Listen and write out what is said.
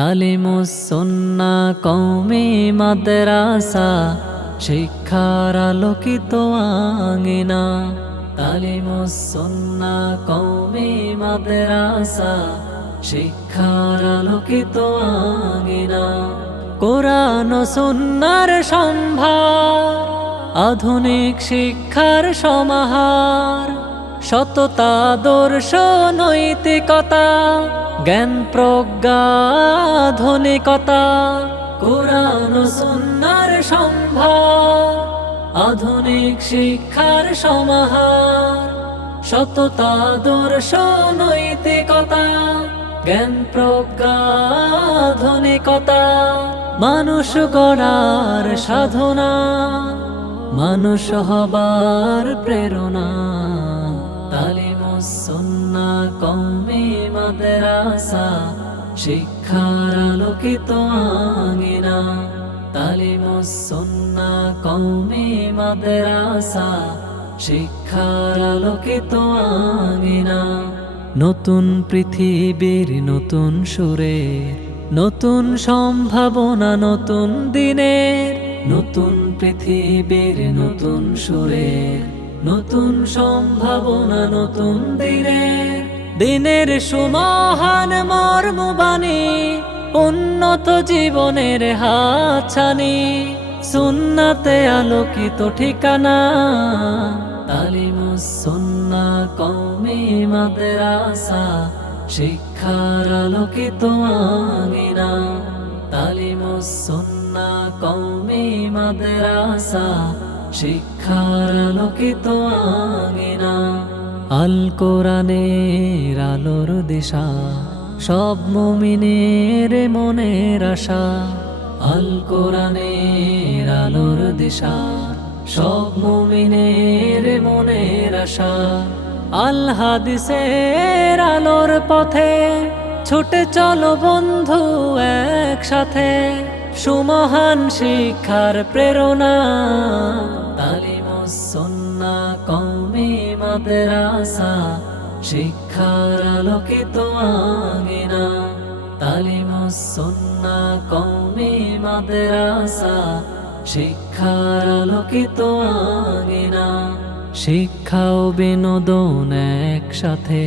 তালিমুস সুন্নাহ কওমি মাদ্রাসা, শিক্ষার আলোকিত আঙিনা। তালিমুস সুন্নাহ কওমি মাদ্রাসা, শিক্ষার আলোকিত আঙিনা। কোরআন ও সুন্নাহর সম্ভার, আধুনিক শিক্ষার সমাহার। সততা আদর্শ নৈতিকতা, জ্ঞান প্রজ্ঞা আধুনিকতা। কোরআন ও সুন্নাহর সম্ভার, আধুনিক শিক্ষার সমাহার। সততা আদর্শ নৈতিকতা, জ্ঞান প্রজ্ঞা আধুনিকতা। মানুষ গড়ার সাধনা, মানুষ হবার প্রেরণা। তালিমুস সুন্নাহ কওমি মাদ্রাসা, শিক্ষার আলোকিত আঙিনা। তালিমুস সুন্নাহ কওমি মাদ্রাসা, শিক্ষার আলোকিত আঙিনা। নতুন পৃথিবীর নতুন সুরে, নতুন সম্ভাবনা নতুন দিনের। নতুন পৃথিবীর নতুন সুরে, নতুন সম্ভাবনা নতুন দিনের। দিনের সুমহান মর্মবাণী, উন্নত জীবনের হাতছানি। সুন্নাতে আলোকিত ঠিকানা, তালিমুস সুন্নাহ কওমি মাদ্রাসা, শিক্ষার আলোকিত আঙিনা। তালিমুস সুন্নাহ কওমি মাদ্রাসা, শিক্ষার আলোকিত আঙিনা। আল কোরআনের আলোর দিশা, সব মুমিনের মনের আশা। আল কোরআনের আলোর দিশা, সব মুমিনের মনের আশা। আল হাদিসের আলোর পথে, ছুটে চলো বন্ধু একসাথে। সুমহান শিক্ষার প্রেরণা, তালিমুস সুন্নাহ কওমি মাদ্রাসা, শিক্ষার আলোকিত আঙিনা। তালিমুস সুন্নাহ কওমি মাদ্রাসা, শিক্ষার আলোকিত আঙিনা। শিক্ষা ও বিনোদন একসাথে।